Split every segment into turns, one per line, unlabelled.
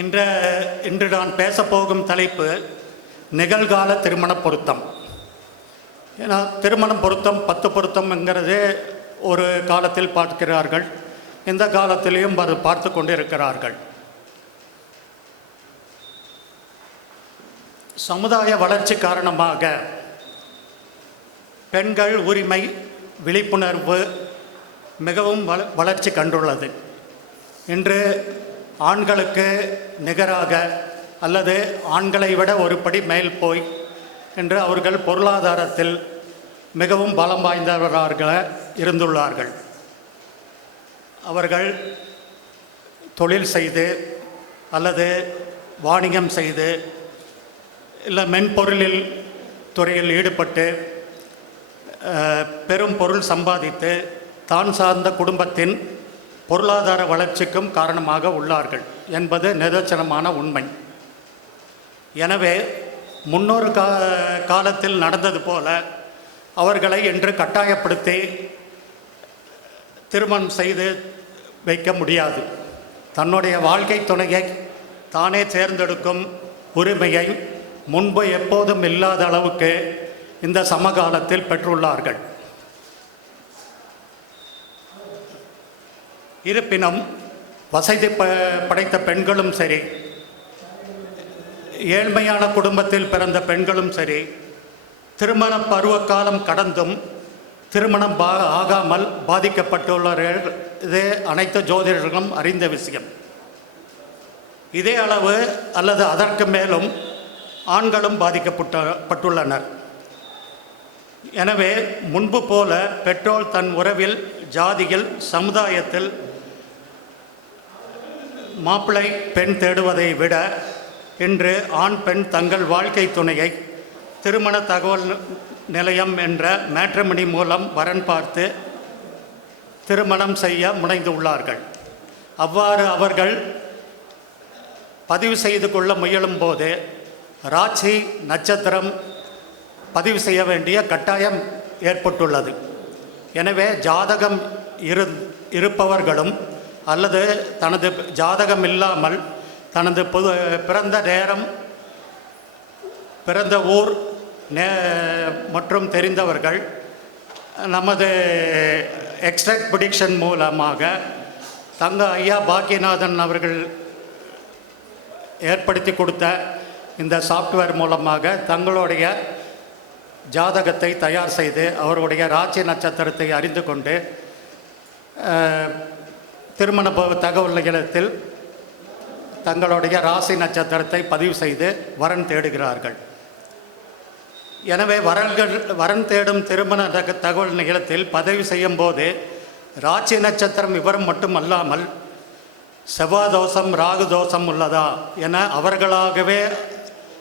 இன்ற இன்று நான் பேசப்போகும் தலைப்பு நிகழ்கால திருமண பொருத்தம். ஏன்னா திருமணம் பொருத்தம் பத்து பொருத்தம்ங்கிறது ஒரு காலத்தில் பார்க்கிறார்கள். இந்த காலத்திலையும் அது பார்த்து கொண்டு இருக்கிறார்கள். சமுதாய வளர்ச்சி காரணமாக பெண்கள் உரிமை விழிப்புணர்வு மிகவும் வள வளர்ச்சி கண்டுள்ளது. இன்று ஆண்களுக்கு நிகராக அல்லது ஆண்களை விட ஒரு படி மேல் போய் என்று அவர்கள் பொருளாதாரத்தில் மிகவும் பலம் வாய்ந்தவராக இருந்துள்ளார்கள். அவர்கள் தொழில் செய்து அல்லது வாணிகம் செய்து இல்லை மென்பொருளில் துறையில் ஈடுபட்டு பெரும் பொருள் சம்பாதித்து தான் சார்ந்த குடும்பத்தின் பொருளாதார வளர்ச்சிக்கும் காரணமாக உள்ளார்கள் என்பது நிதர்சனமான உண்மை. எனவே முன்னொரு கா காலத்தில் நடந்தது போல அவர்களை இன்று கட்டாயப்படுத்தி திருமணம் செய்து வைக்க முடியாது. தன்னுடைய வாழ்க்கை துணையை தானே தேர்ந்தெடுக்கும் உரிமையை முன்பு எப்போதும் இல்லாத அளவுக்கு இந்த சமகாலத்தில் பெற்றுள்ளார்கள். இருப்பினும் வசதி ப படைத்த பெண்களும் சரி ஏழ்மையான குடும்பத்தில் பிறந்த பெண்களும் சரி திருமண பருவகாலம் கடந்தும் திருமணம் பா ஆகாமல் பாதிக்கப்பட்டுள்ளார்கள் இது அனைத்து ஜோதிடர்களும் அறிந்த விஷயம். இதே அளவு அல்லது அதற்கு மேலும் ஆண்களும் பாதிக்கப்பட்ட பட்டுள்ளனர். எனவே முன்பு போல பெற்றோர் தன் உறவில் ஜாதியில் சமுதாயத்தில் மாப்பிள்ளை பெண் தேடுவதை விட இன்று ஆண் பெண் தங்கள் வாழ்க்கை துணையை திருமண தகவல் நிலையம் என்ற மேட்ரிமணி மூலம் வரன் பார்த்து திருமணம் செய்ய முனைந்துள்ளார்கள் அவ்வாறு அவர்கள் பதிவு செய்து கொள்ள முயலும் போது ராசி நட்சத்திரம் பதிவு செய்ய வேண்டிய கட்டாயம் ஏற்பட்டுள்ளது. எனவே ஜாதகம் இரு இருப்பவர்களும் அல்லது தனது ஜாதகம் இல்லாமல் தனது பொது பிறந்த நேரம் பிறந்த ஊர் நே மற்றும் தெரிந்தவர்கள் நமது எக்ஸ்ட்ராக்ட் ப்ரிடிக்ஷன் மூலமாக தங்க ஐயா பாக்கியநாதன் அவர்கள் ஏற்படுத்தி கொடுத்த இந்த சாஃப்ட்வேர் மூலமாக தங்களுடைய ஜாதகத்தை தயார் செய்து அவருடைய ராசி நட்சத்திரத்தை அறிந்து கொண்டு திருமண தகவல் நிலையத்தில் தங்களுடைய ராசி நட்சத்திரத்தை பதிவு செய்து வரன் தேடுகிறார்கள். எனவே வரன்கள் வரன் தேடும் திருமண தக- தகவல் நிகழத்தில் பதிவு செய்யும் போது ராசி நட்சத்திரம் விவரம் மட்டும் அல்லாமல் செவ்வாய் தோஷம் ராகு தோஷம் உள்ளதா என அவர்களாகவே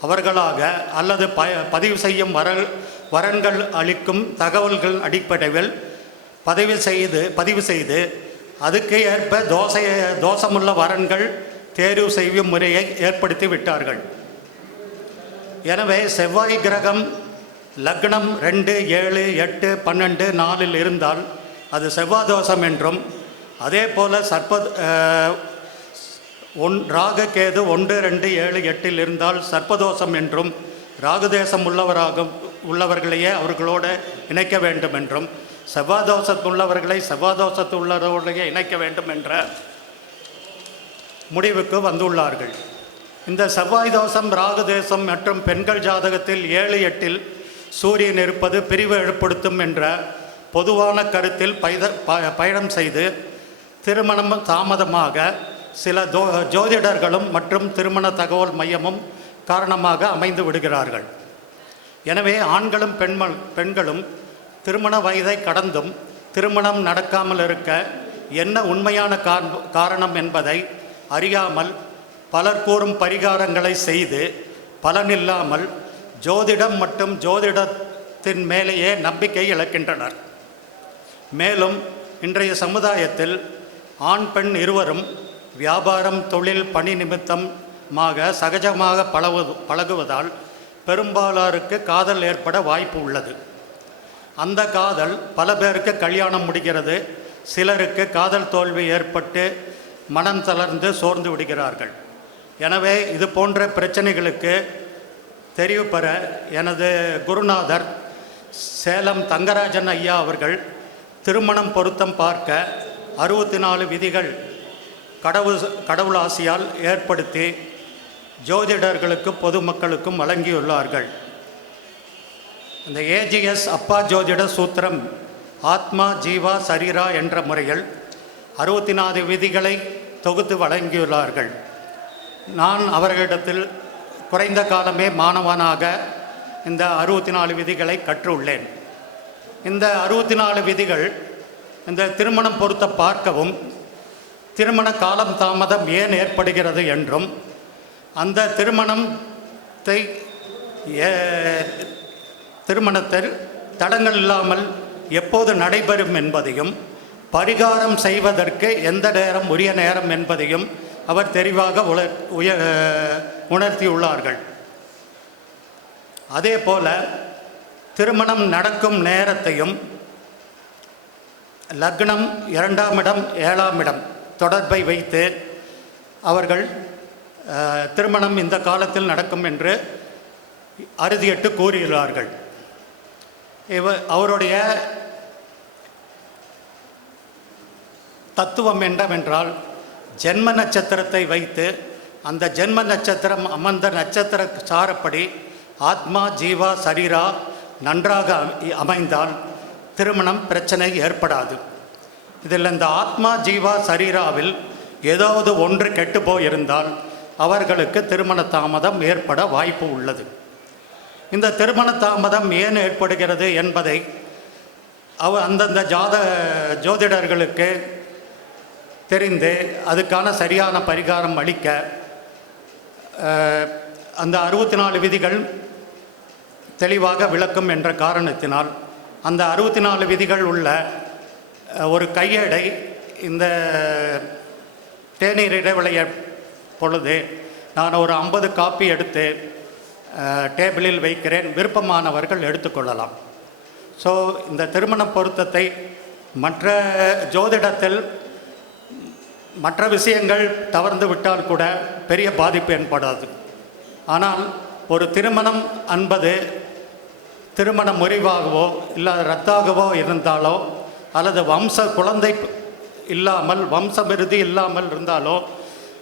அவர்களாக அல்லது ப பதிவு செய்யும் வர வரன்கள் அளிக்கும் தகவல்கள் அடிப்படையில் பதிவு செய்து பதிவு செய்து அதுக்கு ஏற்ப தோசை தோஷமுள்ள வரன்கள் தேர்வு செய்யும் முறையை ஏற்படுத்தி விட்டார்கள். எனவே செவ்வாய் கிரகம் லக்னம் ரெண்டு ஏழு எட்டு பன்னெண்டு நாலில் இருந்தால் அது செவ்வாய் தோஷம் என்றும் அதே போல் சர்ப்ப ஒன் ராகு கேது ஒன்று ரெண்டு ஏழு எட்டில் இருந்தால் சர்ப்பதோஷம் என்றும் ராகுதேசம் உள்ளவராக உள்ளவர்களையே அவர்களோடு இணைக்க வேண்டும் என்றும் செவ்வாதோஷத்துள்ளவர்களை உள்ளவர்களை இணைக்க வேண்டும் என்ற முடிவுக்கு வந்துள்ளார்கள். இந்த செவ்வாய் தோஷம் ராகு தேசம் மற்றும் பெண்கள் ஜாதகத்தில் ஏழு எட்டில் சூரியன் இருப்பது பிரிவு ஏற்படுத்தும் என்ற பொதுவான கருத்தில் பைத ப- பயணம் செய்து திருமணம் தாமதமாக சில தோ ஜோதிடர்களும் மற்றும் திருமண தகவல் மையமும் காரணமாக அமைந்து விடுகிறார்கள். எனவே ஆண்களும் பெண்ம பெண்களும் திருமண வயதை கடந்தும் திருமணம் நடக்காமல் இருக்க என்ன உண்மையான கார் காரணம் என்பதை அறியாமல் பலர் கூறும் பரிகாரங்களை செய்து பலனில்லாமல் ஜோதிடம் மற்றும் ஜோதிடத்தின் மேலேயே நம்பிக்கை இழக்கின்றனர். மேலும் இன்றைய சமுதாயத்தில் ஆண் பெண் இருவரும் வியாபாரம் தொழில் பணி நிமித்தமாக சகஜமாக பழகுவது பழகுவதால் பெரும்பாலாருக்கு காதல் ஏற்பட வாய்ப்பு உள்ளது. அந்த காதல் பல பேருக்கு கல்யாணம் முடிகிறது. சிலருக்கு காதல் தோல்வி ஏற்பட்டு மனம் தளர்ந்து சோர்ந்து விடுகிறார்கள். எனவே இது போன்ற பிரச்சனைகளுக்கு தெரிவு பெற எனது குருநாதர் சேலம் தங்கராஜன் ஐயா அவர்கள் திருமணம் பொருத்தம் பார்க்க அறுபத்தி நாலு விதிகள் கடவுள் கடவுள் ஆசியால் ஏற்படுத்தி ஜோதிடர்களுக்கு பொதுமக்களுக்கும் வழங்கியுள்ளார்கள். இந்த ஏஜிஎஸ் அப்பா ஜோதிட சூத்திரம் ஆத்மா ஜீவா சரீரா என்ற முறையில் அறுபத்தி நாலு விதிகளை தொகுத்து வழங்கியுள்ளார்கள். நான் அவர்களிடத்தில் குறைந்த காலமே மாணவனாக இந்த அறுபத்தி நாலு விதிகளை கற்றுள்ளேன். இந்த அறுபத்தி நாலு விதிகள் இந்த திருமணம் பொறுத்த பார்க்கவும் திருமண காலம் தாமதம் ஏன் ஏற்படுகிறது என்றும் அந்த திருமணத்தை ஏ- திருமணத்தில் தடங்கள் இல்லாமல் எப்போது நடைபெறும் என்பதையும் பரிகாரம் செய்வதற்கு எந்த நேரம் உரிய நேரம் என்பதையும் அவர் தெளிவாக உலர் உய உணர்த்தியுள்ளார்கள். அதே போல திருமணம் நடக்கும் நேரத்தையும் லக்னம் இரண்டாம் இடம் ஏழாம் இடம் தொடர்பை வைத்து அவர்கள் திருமணம் இந்த காலத்தில் நடக்கும் என்று அறுதியிட்டு கூறியுள்ளார்கள் இவ அவருடைய தத்துவம் என்னவென்றால் ஜென்ம நட்சத்திரத்தை வைத்து அந்த ஜென்ம நட்சத்திரம் அமர்ந்த நட்சத்திர சாரப்படி ஆத்மா ஜீவா சரீரா நன்றாக அமை- அமைந்தால் திருமணம் பிரச்சனை ஏற்படாது. இதில் இந்த ஆத்மா ஜீவா சரீராவில் ஏதாவது ஒன்று கெட்டு போயிருந்தால் அவர்களுக்கு திருமண தாமதம் ஏற்பட வாய்ப்பு உள்ளது. இந்த திருமண தாமதம் ஏன் ஏற்படுகிறது என்பதை அவ அந்தந்த ஜாத ஜோதிடர்களுக்கு தெரிந்து அதுக்கான சரியான பரிகாரம் அளிக்க அந்த அறுபத்தி நாலு விதிகள் தெளிவாக விளக்கும் என்ற காரணத்தினால் அந்த அறுபத்தி நாலு விதிகள் உள்ள ஒரு கையேடை இந்த தேநீர் இடைவெளிய பொழுது நான் ஒரு ஐம்பது காப்பி எடுத்து டேபிளில் வைக்கிறேன். விருப்பமானவர்கள் எடுத்துக்கொள்ளலாம். ஸோ இந்த திருமண பொருத்தத்தை மற்ற ஜோதிடத்தில் மற்ற விஷயங்கள் தவறந்து விட்டால் கூட பெரிய பாதிப்பு ஏற்படாது. ஆனால் ஒரு திருமணம் என்பது திருமண முறிவாகவோ இல்லை ரத்தாகவோ இருந்தாலோ அல்லது வம்ச குழந்தை இல்லாமல் வம்சமிருதி இல்லாமல் இருந்தாலோ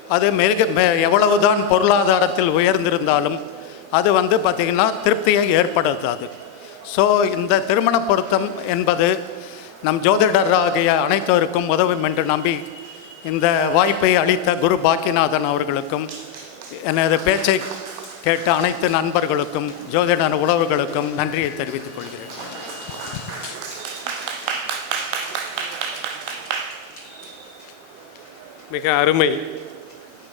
அது மெருக மெ- எவ்வளவுதான் பொருளாதாரத்தில் உயர்ந்திருந்தாலும் அது வந்து பார்த்திங்கன்னா திருப்தியை ஏற்படுத்தாது. ஸோ இந்த திருமண பொருத்தம் என்பது நம் ஜோதிடர் ஆகிய அனைத்தோருக்கும் உதவும் என்று நம்பி இந்த வாய்ப்பை அளித்த குரு பாக்கியநாதன் அவர்களுக்கும் எனது பேச்சை கேட்ட அனைத்து நண்பர்களுக்கும் ஜோதிடர் உறவுகளுக்கும் நன்றியை தெரிவித்துக் கொள்கிறேன்.
மிக அருமை.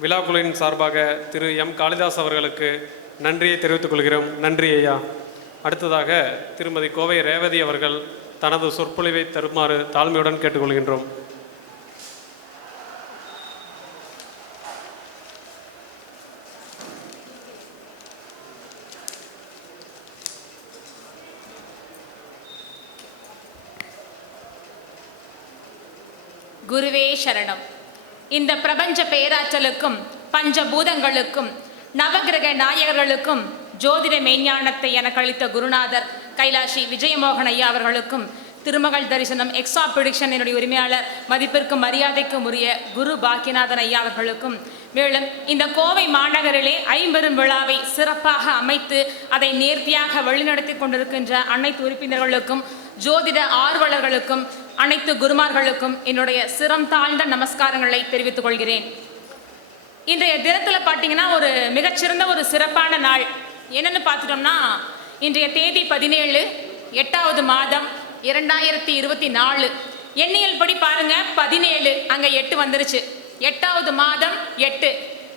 விழாக்குழுவின் சார்பாக திரு எம். காளிதாஸ் அவர்களுக்கு நன்றியை தெரிவித்துக் கொள்கிறோம். நன்றி ஐயா. அடுத்ததாக திருமதி கோவை ரேவதி அவர்கள் தனது சொற்பொழிவை தருமாறு தாழ்மையுடன் கேட்டுக்கொள்கின்றோம்.
குருவே சரணம். இந்த பிரபஞ்ச பேராற்றலுக்கும் பஞ்சபூதங்களுக்கும் நவகிரக நாயகர்களுக்கும் ஜோதிட மெய்ஞானத்தை எனக்கு அளித்த குருநாதர் கைலாஷி விஜயமோகன் ஐயா அவர்களுக்கும் திருமகள் தரிசனம் எக்ஸா ப்ரொடிக்ஷன் என்னுடைய உரிமையாளர் மதிப்பிற்கும் மரியாதைக்கும் உரிய குரு பாக்கியநாதன் ஐயா அவர்களுக்கும். மேலும் இந்த கோவை மாநகரிலே ஐம்பெரும் விழாவை சிறப்பாக அமைத்து அதை நேர்த்தியாக வழிநடத்தி கொண்டிருக்கின்ற அனைத்து உறுப்பினர்களுக்கும் ஜோதிட ஆர்வலர்களுக்கும் அனைத்து குருமார்களுக்கும் என்னுடைய சிரம் தாழ்ந்த நமஸ்காரங்களை தெரிவித்துக் கொள்கிறேன். இன்றைய தினத்தில் பார்த்தீங்கன்னா ஒரு மிகச்சிறந்த ஒரு சிறப்பான நாள். என்னென்னு பார்த்துட்டோம்னா இன்றைய தேதி பதினேழு எட்டாவது மாதம் இரண்டாயிரத்தி இருபத்தி நாலு. எண்ணியல் படி பாருங்கள் பதினேழு அங்கே எட்டு வந்துருச்சு. எட்டாவது மாதம் எட்டு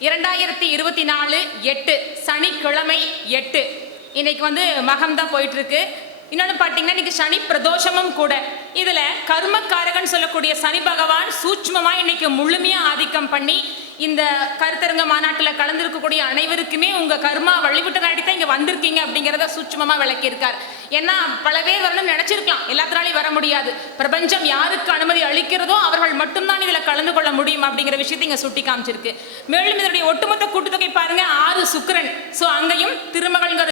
இரண்டாயிரத்தி இருபத்தி நாலு எட்டு சனிக்கிழமை எட்டு. இன்னைக்கு வந்து மகம் தான் போயிட்டு இருக்கு இன்னொன்று பார்த்தீங்கன்னா இன்னைக்கு சனி பிரதோஷமும் கூட. இதில் கர்மக்காரகன் சொல்லக்கூடிய சனி பகவான் சூட்சமாக இன்னைக்கு முழுமையாக ஆதிக்கம் பண்ணி இந்த கருத்தரங்க மாநாட்டில் கலந்துருக்கக்கூடிய அனைவருக்குமே உங்க கர்மா வழிவிட்டதாடி தான் இங்க வந்திருக்கீங்க அப்படிங்கிறத சூட்சமமா விளக்கியிருக்கார். ஏன்னா பல பேர் வரணும் நினைச்சிருக்கலாம். எல்லாத்தினாலையும் வர முடியாது. பிரபஞ்சம் யாருக்கு அனுமதி அளிக்கிறதோ அவர்கள் மட்டும்தான் இதில் கலந்து கொள்ள முடியும் அப்படிங்கிற விஷயத்தை இங்கே சுட்டி காமிச்சிருக்கு. மேலும் இதனுடைய ஒட்டுமொத்த கூட்டுத்தொகை பாருங்க ஆறு சுக்கிரன். ஸோ அங்கேயும் திருமகள்ங்கிற